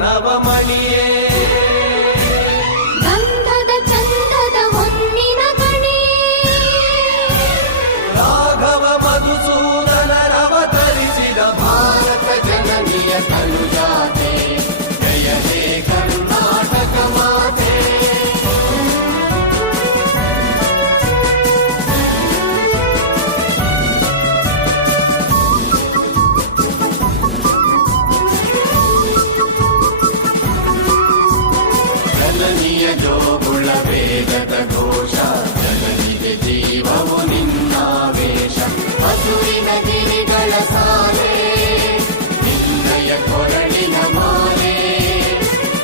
ನವಮಣಿಯೇ ಗಂಧದ ಚಂದದ ಹೊನ್ನಿನ ಗಣಿ ರಾಘವ ಮಧುಸೂದನರವತರಿಸಿದ ಭಾರತ ಜನನಿಯ ತನುಜಾತೆ ಜಯ ಹೇ ಕರ್ನಾಟಕ ಮಾತೆ ಜನನಿಯ ಜೋಗುಳ ವೇಗದ ಘೋಷ ಜನನಿಗೆ ಜೀವವು ನಿನ್ನಾವೇಶ ಹಸುರಿನ ಗಿರಿಗಳ ಸಾಲೆ ನಿನ್ನಯ ಕೊರಳಿನ ಮಾಲೆ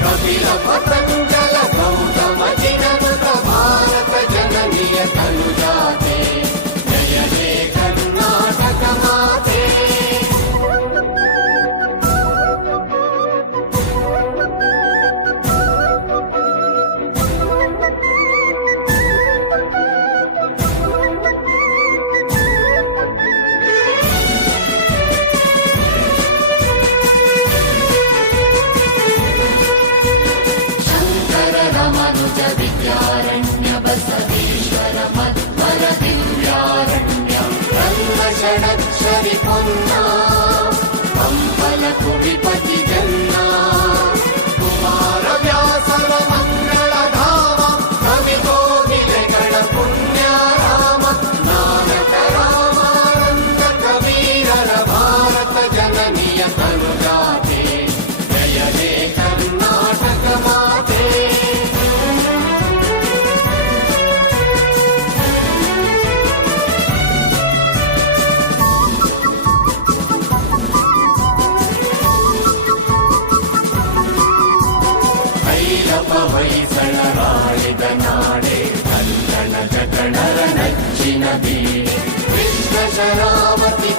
ಕಪಿಲ ಪತಂಜಲ ಗೌತಮ ಜಿನನುತ ಭಾರತ ಜನನಿಯ ತನುಜಾತೆ ಜಯ ಹೇ ಕರ್ನಾಟಕ ಮಾತೆ ರಮನುಜ ವಿದ್ಯಾರಣ್ಯ ಬಸವೇಶ್ವರ ಮಧ್ವರ ದಿವ್ಯಾರಣ್ಯ ರಂಗ ಷಡಕ್ಷರಿ ಪೊನ್ನ ಕಂಪಲ ಕುಡಿಪತಿ ಜನ್ನ ಕುಮಾರ ವ್ಯಾಸರ ಮಂಗಳ ಧಾಮ ಕವಿಗೋಗಿಲೆಗಳ ಪುಣ್ಯ ರಾಮ ನಾನಕ ರಾಮಾನಂದ ಕಬೀರರ ಭಾರತ ಜನನಿಯ ತನುಜಾತೆ ಜಯ ಹೇ ಕರ್ನಾಟಕ ಮಾತೆ ಹೊಯ್ಸಳರಾಳಿದ ನಾಡೆ ಕನ್ನಡ ಜಗಣರ ನಚ್ಚಿನ ಬೀಡೆ ಕೃಷ್ಣ ಶರಾವತಿ